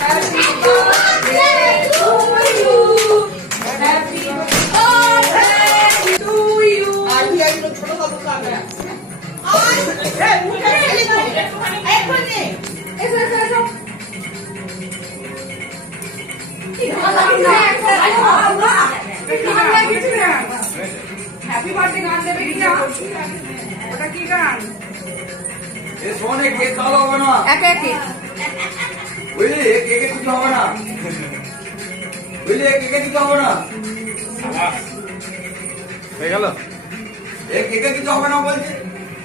Happy birthday to you. Happy birthday to you. I এগুলো ছোট কত টাকা আই এই মুখে এখনি এসো এসো এসো হ্যাপি বার্থডে গান দেবে কি না ওটা কি গান এ সোনে কেক খাওয়া হবে না একে একে বুঝলি কেকে দিতে হবে না বুঝলি কেকে দিতে হবে না হয়ে গেল এ কেকে দিতে হবে না বলছে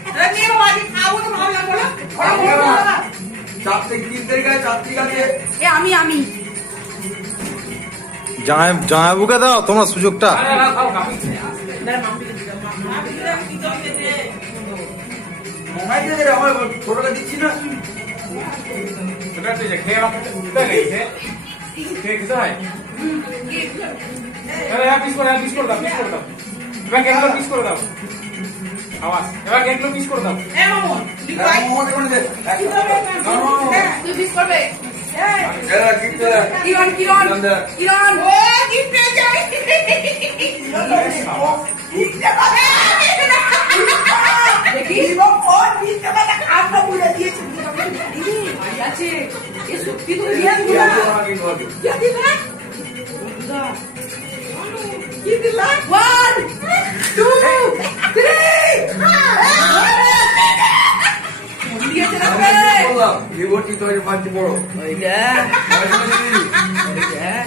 আরে নিয়ে বাবা আজ খাবো তো ভালো লাগবে না চারটে 3 তারিখ আছে 4 তারিখ আছে এ আমি জামাইবুকে দাও তোমার সুযোগটা মোবাইল দিয়ে আমার ছোটটা দিচ্ছি না খেয়ে খেতে হয় পিস করে দাও পিস করে দাও এবার কেকগুলো পিস করে দাও আওয়াজ এবার কেকগুলো পিস করে দাও এ মামুন লিখাই মোমো দেবো না তুই মিস করবে এরা কিনতে কিরণ ও গিফট পেয়ে যাই দেখি ফোন দিতে পারে খাবো বলে দিয়েছি ভাই আছে এ সত্যি তো দিয়া দিলা কি দিলা 1 2 3 দিয়েছে না রে বললাম বিবর্তি তো পাঁচ বড় ওই দেখ ওই দেখ